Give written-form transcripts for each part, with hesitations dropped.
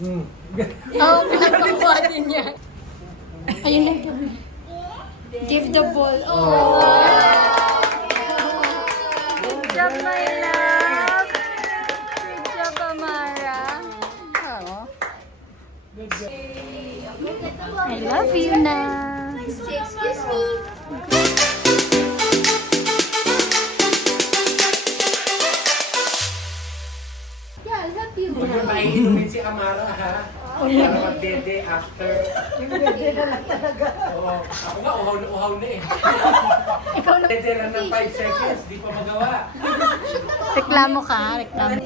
Oh, pinagpakuha din niya. Ayun lang. Give the ball. Oh! Good job, my love. Good job, Amara. Oh. I love you na. Excuse me. Yeah, I'll help you. Huwag yung maiinumin si Amara, ha? Para mag-dede after. Oo. Ako nga, uhaw na eh. Ikaw na. Dede lang ng 5 seconds, di pa magawa. Reklamo ka, reklamo.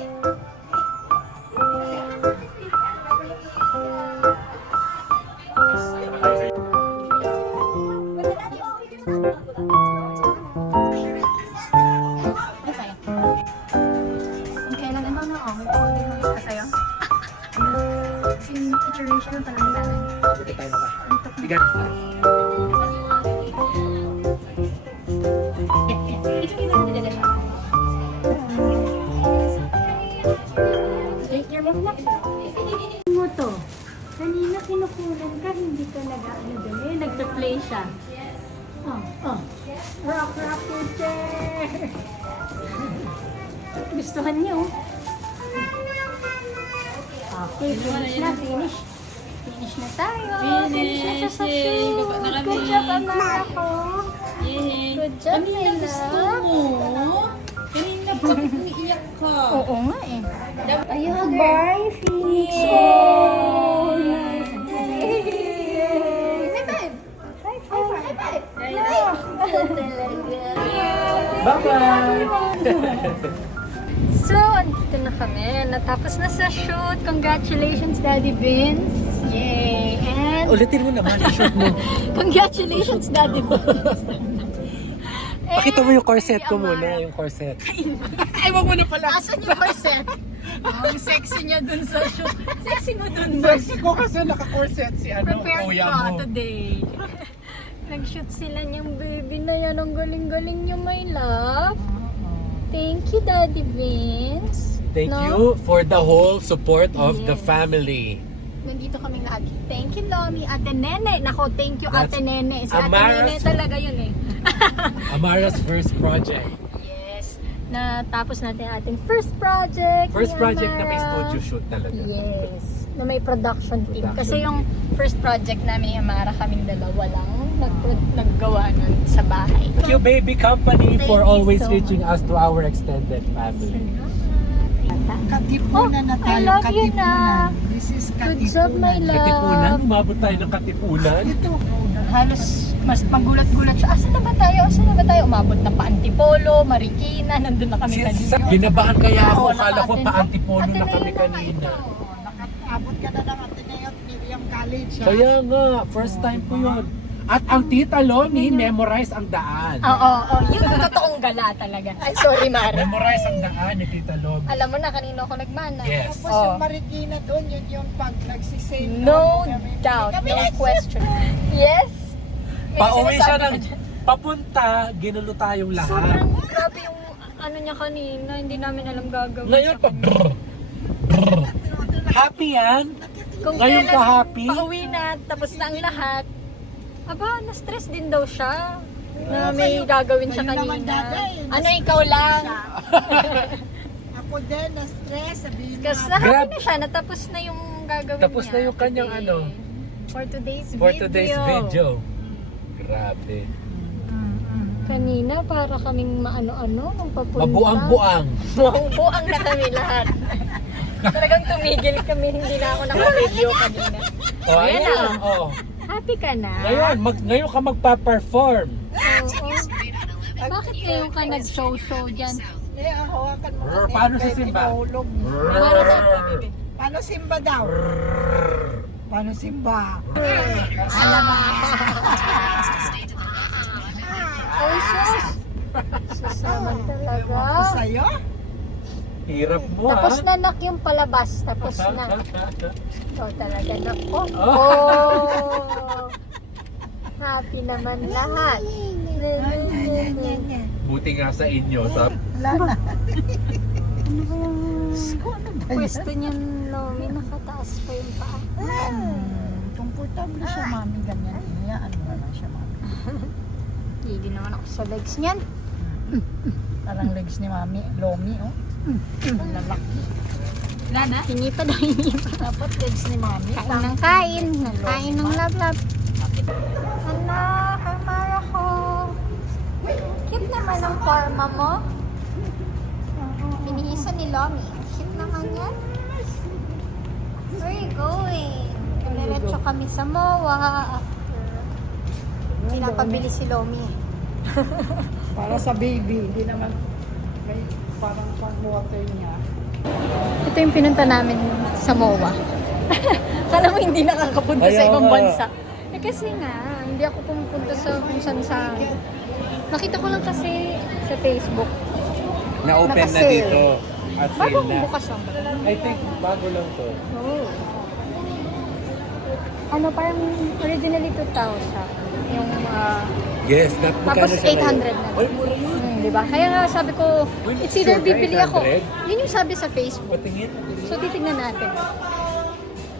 Kailan naman na ako? May sa'yo? Yung iteration pa lang namin. Buti tayo na ka. Bigan. Ito kita na nila siya. Take your left na. Mo to. Kanina kinukunan ka, hindi ka nag-ano dali. Nagpa-play siya. Oh. Rock, rock, your chair. Gustuhan niyo. Okay, finish na, finish. Finish na tayo. Finish na siya sa shoot. Good job, Amara ko. Good job, my love. Kanina bakit umiiyak ka? Oo nga eh. Ayun, bye, Phoenix. Oh, high five. High five. Bye-bye! So, andito na kami. Natapos na sa shoot. Congratulations, Daddy Vince. Yay! And Ulitin mo naman yung shoot mo. congratulations, Daddy Vince. Pakita mo yung corset ko muna, yung corset. Ay, wag mo na pala. Asan yung corset? Ang sexy niya dun sa shoot. Sexy mo dun, Sexy ko kasi naka-corset si Prepared kuya ka mo. today. Nag-shoot sila niyang baby na yan. Ang galing-galing niyo, my love. Thank you, Daddy Vince. Thank No? you for the whole support of the Yes. family. Nandito kaming lahat. Thank you, Lomi. Ate Nene. Nako, thank you, That's Ate Nene. Si Ate Amara's- Nene talaga yun eh. Amara's first project. Yes. Natapos natin ating first project. First ni project na may Amara. studio shoot talaga. Yes. Na may production team. Production Kasi yung first project namin ni Amara, kaming dalawa lang naggawa nun sa bahay. Thank you, baby company, Thank for you always so reaching us to our extended family. Katipunan na I tayo, love you na. This is Good job, my love. Katipunan? Umabot tayo ng katipunan? Ito. Halos mas magulat-gulat siya. Asan na ba tayo? Asan na ba tayo? Umabot na pa Antipolo, Marikina, nandun na kami kanina. Ginabahan kaya ako, Oo, akala ko naka-attend. pa-antipolo na kami Ateneo naman kanina. ito. Nakatapot ka na ng Ateneo at Miriam College. ha? Kaya nga, first time ko yun. At ang tita Loni, memorize ang daan. Oo, yun ang totoong gala talaga. Ay, sorry, Mara. Memorize ang daan ni tita Loni. Alam mo na, kanino ako nagmana. Yes. Tapos yung Marikina doon, yun yung pag nagsisave. No doubt, no question. Yes? May Pauwi siya sinasabi ng ka dyan. papunta, ginulo tayong lahat. Sobrang grabe yung ano niya kanina, hindi namin alam gagawin. Ngayon pa, happy yan? Kung Ngayon kailan ka happy? pauwi na, tapos na ang lahat. Aba, na-stress din daw siya. Na may gagawin siya kayo naman, kanina. Daday. Ano, ikaw lang? Ako din, na-stress. Sabihin mo Kasi nga, happy Grab. na siya, natapos na yung gagawin Tapos niya. na yung kanyang today. ano? For today's For video. today's video. Grabe. Kanina, para kaming maano-ano, nung papunta. Mabuang-buang. Buang na kami lahat. Talagang tumigil kami, hindi na ako naka-video kanina. Oh, Ayan ayan. na. Oh. Happy ka na? Ngayon, ngayon ka magpa-perform. Oo. Bakit ngayon ka nag-show-show dyan? eh, hawakan mo. Brr, kasi, paano si pwede Simba? mahulog. Para na, Paano Simba daw? Paano Simba? Ay, sus! Sus naman talaga. Sa'yo? Hirap mo, Tapos ha? na nak yung palabas. Tapos na. Ikaw talaga nako. Oh. Oh! Happy naman lahat. Yan. Buti nga sa inyo. Sa... Wala na. Ano ba yung Ano ba yan? pwesto niyan, Lomi? Nakataas pa yung paa. Komportable siya, mami. Ganyan. Hayaan mo na lang siya, mami. Hindi naman ako sa legs niyan. Parang legs ni mami. Lomi, oh. Ang lalaki. Hingi pa daw, hingi pa. Dapat legs ni mami. Kain ng kain. Kain ng lablab. Anak, kamara ko. Cute naman ang forma mo. Iniisa ni Lomi. Cute naman yan. Where are you going? Diretso kami sa MOA. Pinapabili si Lomi. Para sa baby. Hindi naman may parang pang water niya. Ito yung pinunta namin sa MOA. Kala mo hindi nakakapunta sa ibang bansa. Eh kasi nga, hindi ako pumupunta sa kung saan sa... Nakita ko lang kasi sa Facebook. Na-open na Naka-sale. dito. At Bago sale na. bukas lang. I think bago lang to. Oh. Ano, parang originally 2,000. Yung, Yes, tapos 800 na. Ay, mura yun. Diba? Kaya nga sabi ko, Well, it's either sure, bibili ako. 800? Yun yung sabi sa Facebook. Patingin. So, titignan natin.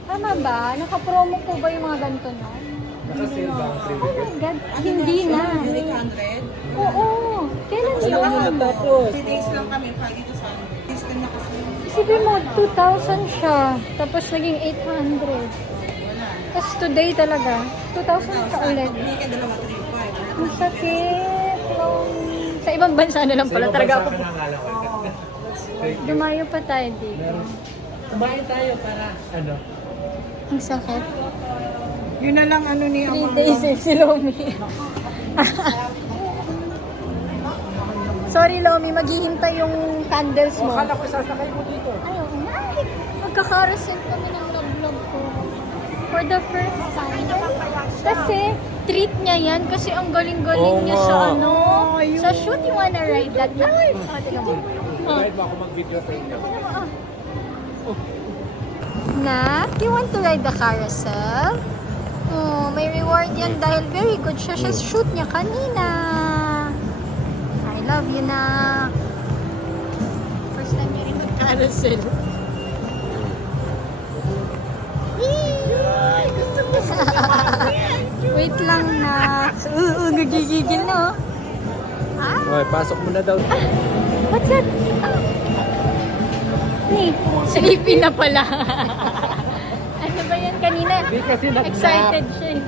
Tama ba? Naka-promo po ba yung mga ganito nyo? Naka-sale ba ang Oh my God, hindi na. 800? Oo. Kailan Alam mo yun? natapos. 3 days lang kami. Friday to Sunday. Discount na kasi. Isipin mo, 2,000 siya. Tapos naging 800. Tapos today talaga, 2,000 siya ulit. Hindi ka dalawa, 3,500. Ang sakit. Sa ibang bansa na lang pala talaga ako. Dumayo pa tayo dito. Kumain tayo para ano? Ang sakit. Yun na lang ano ni 3 days eh, si Lomi. Sorry Lomi, maghihintay yung candles mo. Akala ko sasakay mo dito. Ayaw nga. Magkakarousel kami ng vlog ko. For the first time. Kasi treat niya yan kasi ang galing-galing Oo niya nga. sa ano. Sa shoot, you wanna ride that na? Oh, tingnan mo. Kahit ba ako mag-video sa inyo? Nak, you want to ride the carousel? Oh, may reward yan dahil very good siya sa shoot niya kanina. I love you, Nak. First time niya rin mag-carousel. Wait lang, Nak. Nagigigil na, oh. Okay, pasok mo na daw. What's that? Ni, sleepy na pala. Ano ba yan kanina? Hindi kasi nag-nap. Excited siya eh.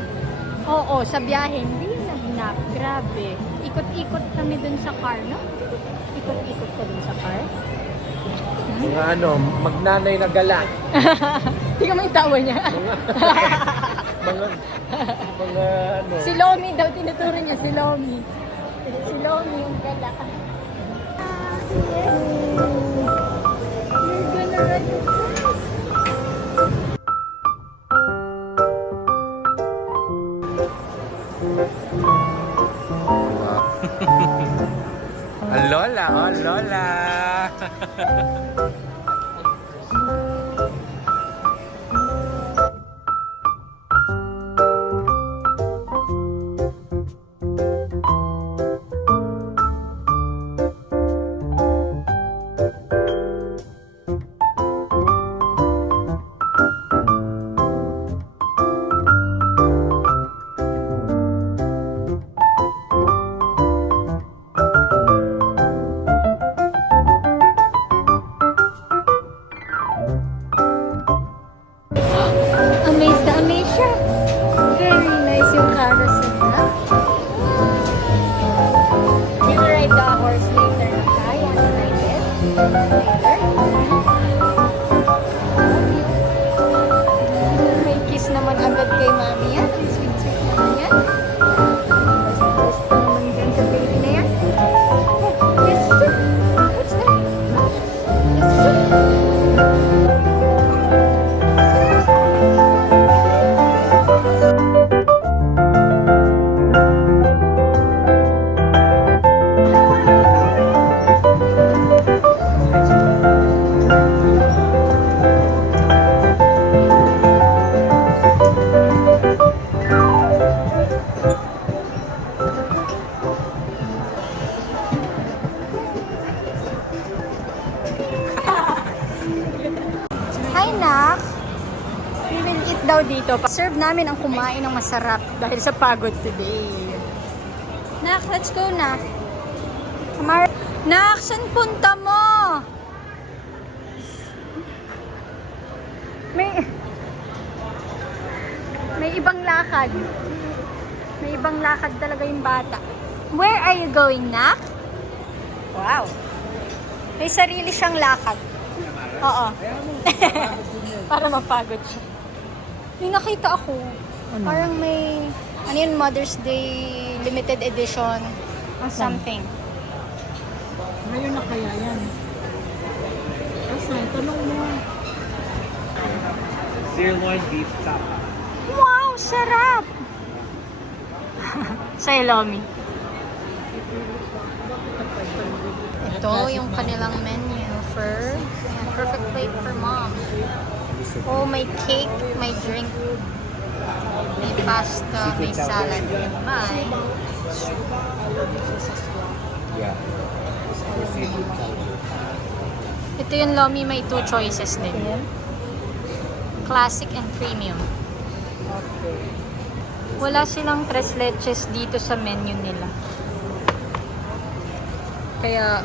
Oo, sa biyahe. Hindi yung nag-nap. Grabe. Ikot-ikot kami dun sa car, no? Ikot-ikot ka dun sa car. Mga ano, magnanay na gala. Tingnan mo yung tawa niya. Mga ano. Si Lomi daw, tinuturo niya si Lomi. Si Lomi yung gala. You're gonna ride the bus. Ang lola, oh lola. daw dito. Serve namin ang kumain ng masarap dahil sa pagod today. Nak, let's go na. Nak, saan punta mo? May ibang lakad. May ibang lakad talaga yung bata. Where are you going, Nak? Wow. May sarili siyang lakad. Oo. Para mapagod siya. May nakita ako. Parang may, ano yun, Mother's Day limited edition. Something. Ngayon na kaya yan. Asan? Tanong mo. Sirloin beef tapa. Wow, sarap! Sa Ilomi. Ito yung kanilang menu for perfect plate for mom. Oh, may cake, may drink, may pasta, may salad, and may Yeah. ito yung Lomi, may 2 choices din. Classic and premium. Wala silang tres leches dito sa menu nila. Kaya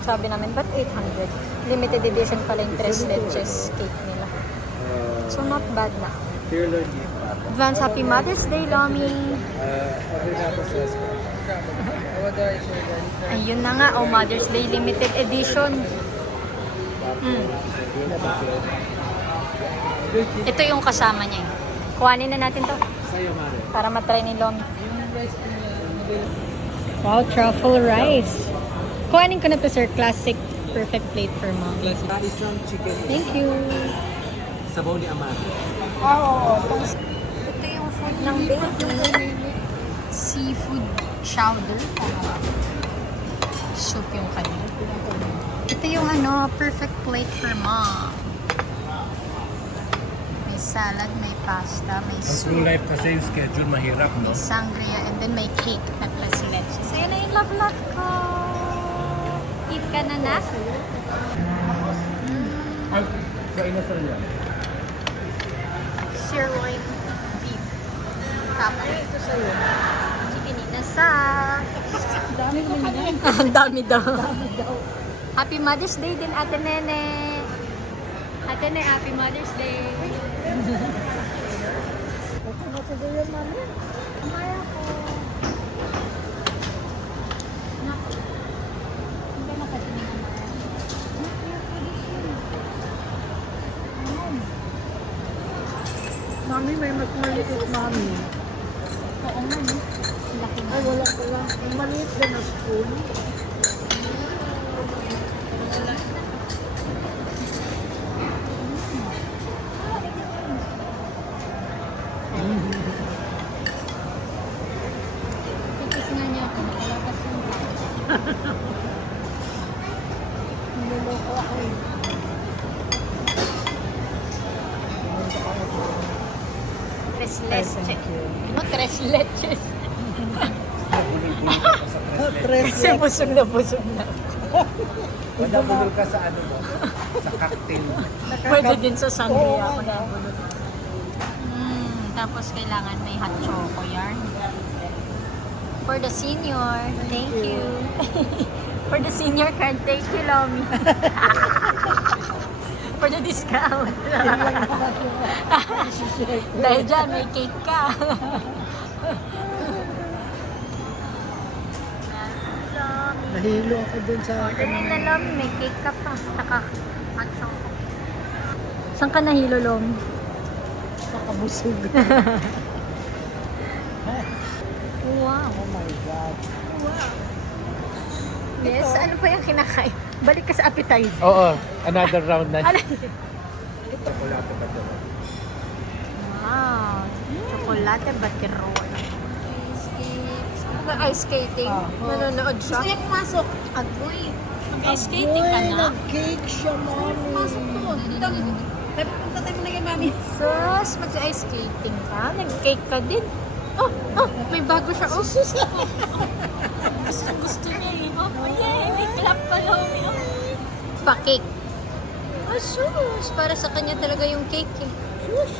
sabi namin, ba't 800? Limited edition pala yung tres leches cake nila. So not bad na. Sirloin beef tapa. Advance Happy Mother's Day, Lomi! Ayun na nga, oh, Mother's Day limited edition. Ito yung kasama niya. Kuhanin na natin to Sa'yo, Mare. para matry ni Lomi. Wow, truffle rice. Kuhanin ko na to, sir. Classic perfect plate for mom. Isang chicken. Thank you. Sabaw ni Amado. Ito yung food ng baby. Seafood chowder. Soup yung kanila. Ito yung ano, perfect plate for mom. May salad, may pasta, may Ang soup, true life kasi yung schedule mahirap, no? may sangria, and then may cake na plus leche. So yun na yung love ko. Eat ka na na. Ay, sa inasal niya. Sirloin beef. Tapos ito sa'yo. Chicken inasa. Ang dami daw. Happy Mother's Day din, Ate Nene. Ate Nene, Happy Mother's Day. Maya ko. Hindi na kasi ni Mami, may mas maliit, mami. Oo nga, no? Laki na. Ay, wala ko lang. May maliit din na spoon. Tipis nga niya ako. Nakalabas yung Niloko ako eh. tres leches. Ano? Tres leches. Bulol-bulol ka pa sa tres Kasi busog na. Wala bulol ka sa ano mo? Sa cocktail. Pwede din sa sangria ako na. Tapos kailangan may hot choco yarn. For the senior, thank you. For the senior card, thank you, Lomi. For the discount. Dahil dyan, may cake ka. Nahilo ako dun sa Order nila, Lomi. May cake ka pa. Saka hot choco. Saan ka nahilo, Lomi? kabusog. Wow. Oh my God. Yes, ano pa yung kinakain? Balik ka sa appetizer. Oo, another round na. Ano? Chocolate ba ito? Wow. Chocolate batirol. Nag-ice skating. Nanonood siya. Gusto niya pumasok. Agoy. Nag-ice skating ka Boy, na. nag-cake siya, mami. Pumasok to. Tayo pupunta tayo muna kay mami. Sus, mag-ice skating ka? Nag-cake ka din? Oh, may bago siya. Oh, sus. Gusto niya eh. Oh, yay. May clap pa lang. Pa-cake. Oh, sus. Para sa kanya talaga yung cake eh. Sus.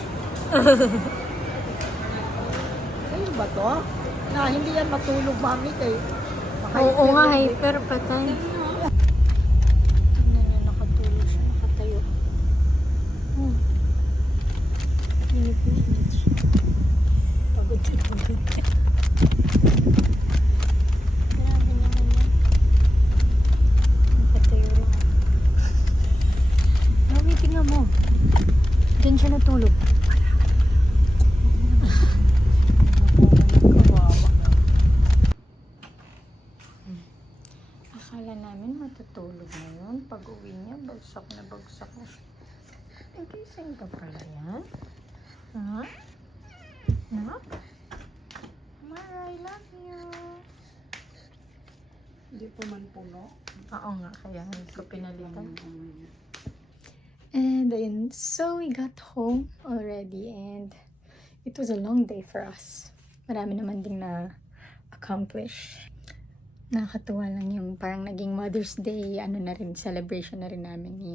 Sa'yo ba to? Na hindi yan matulog, mami, kay Oo nga, hyper patay. Tignan niyo, nakatulog siya, nakatayo. Init siya. Pagod siya, pagod. Grabe naman yan. Nakatayo lang. Mami, tingnan mo. Diyan siya natulog. Akala namin matutulog na yun. Pag uwi niya, bagsak na siya. Nagising ka pala yan? Ha? Nak? Mara, I love you. Hindi pa man puno. Oo nga, kaya hindi ko pinalitan. And ayun, so we got home already and it was a long day for us. Marami naman ding na-accomplish. Nakakatuwa lang yung parang naging Mother's Day, ano na rin, celebration na rin namin ni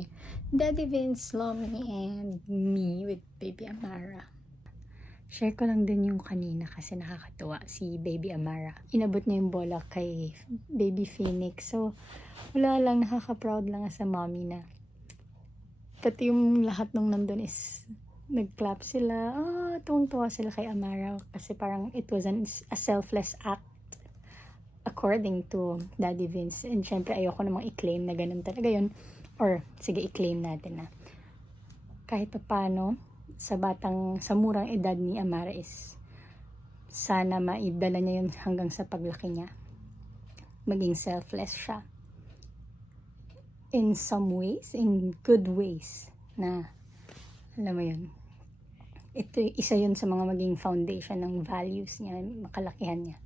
Daddy Vince, Lomi, and me with Baby Amara. Share ko lang din yung kanina kasi nakakatuwa si Baby Amara. Inabot niya yung bola kay Baby Phoenix. So, wala lang, nakaka-proud lang sa mommy na. Pati yung lahat nung nandun is nag-clap sila. Tuwang-tuwa sila kay Amara kasi parang it was a selfless act according to Daddy Vince. And syempre ayoko namang i-claim na ganun talaga yun. Or sige, i-claim natin na kahit pa paano sa murang edad ni Amara is sana maidala niya yun hanggang sa paglaki niya. Maging selfless siya. In some ways, in good ways na alam mo yun. Ito, isa yun sa mga maging foundation ng values niya, makalakihan niya.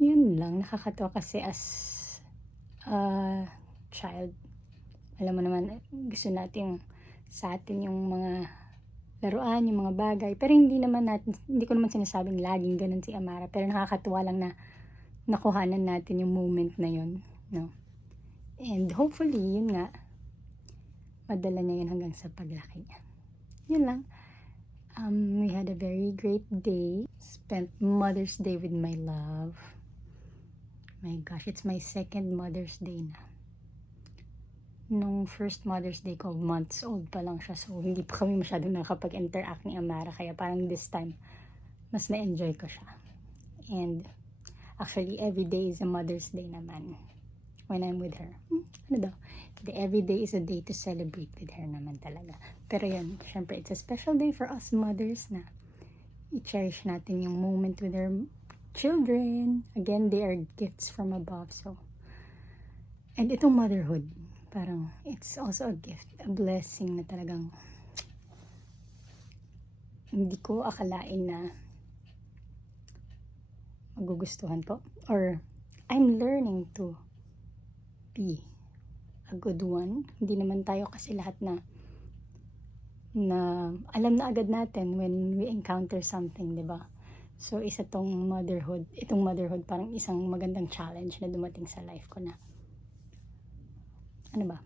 Yun lang, nakakatawa kasi as a child, alam mo naman, gusto natin sa atin yung mga laruan, yung mga bagay, pero hindi ko naman sinasabing laging ganun si Amara, pero nakakatuwa lang na nakuhanan natin yung moment na yun, no? And hopefully, yun nga, madala niya yun hanggang sa paglaki niya. Yun lang. We had a very great day. Spent Mother's Day with my love. My gosh, it's my second Mother's Day na. Nung first Mother's Day ko, months old pa lang siya. So, hindi pa kami masyadong nakapag-interact ni Amara. Kaya parang this time, mas na-enjoy ko siya. And actually, every day is a Mother's Day naman. When I'm with her. Ano daw? Every day is a day to celebrate with her naman talaga. Pero yun, syempre, it's a special day for us mothers na i-cherish natin yung moment with our children. Again, they are gifts from above. So, and itong motherhood, parang it's also a gift, a blessing na talagang hindi ko akalain na magugustuhan ko. Or, I'm learning to be a good one. Hindi naman tayo kasi lahat na alam na agad natin when we encounter something, di ba? So, isa itong motherhood parang isang magandang challenge na dumating sa life ko na ano ba?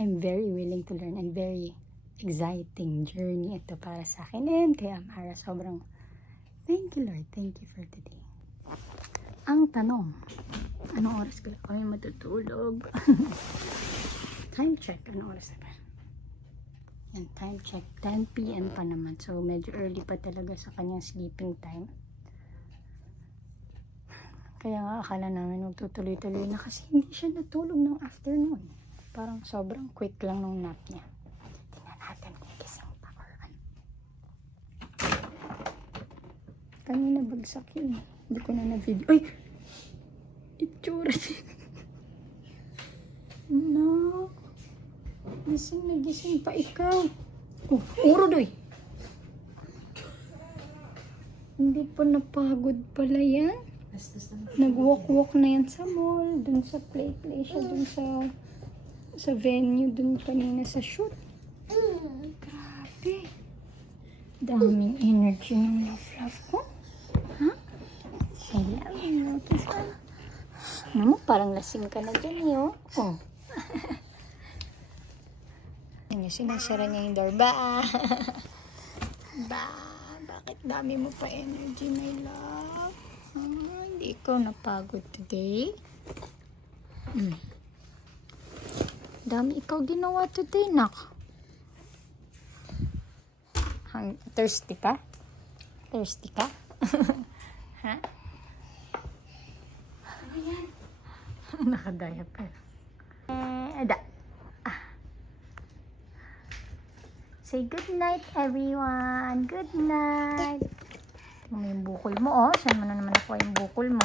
I'm very willing to learn and very exciting journey ito para sa akin and kay Amara. Sobrang thank you Lord, thank you for today. Ang tanong, anong oras ko kami matutulog? Time check, anong oras na ba? Yan, time check, 10 PM pa naman. So, medyo early pa talaga sa kanyang sleeping time. Kaya nga, akala namin magtutuloy-tuloy na kasi hindi siya natulog ng afternoon. Parang sobrang quick lang nung nap niya. Tingnan natin kung gising pa or ano. Kanina bagsak yun. Hindi ko na na-video. Ay! Itsura siya. No. Gising na gising pa ikaw. Oh, uro doy. Hindi pa napagod pala yan. Nag-walk-walk na yan sa mall. Dun sa play siya. Dun sa venue. Dun kanina sa shoot. Grabe. Daming energy ng love ko. Ha? I love you. Kiss ka. Ano mo, parang lasing ka na dyan eh, oh. Oh. Sinasara niya yung door ba? Bakit dami mo pa energy, my love? Hindi ko napagod today. Dami ikaw ginawa today, nak. Thirsty ka? Thirsty ka? Ha? Ano yan? Naka-diaper. Say good night, everyone. Good night. Tingnan mo yung bukol mo, oh. Saan mo na naman ako yung bukol mo?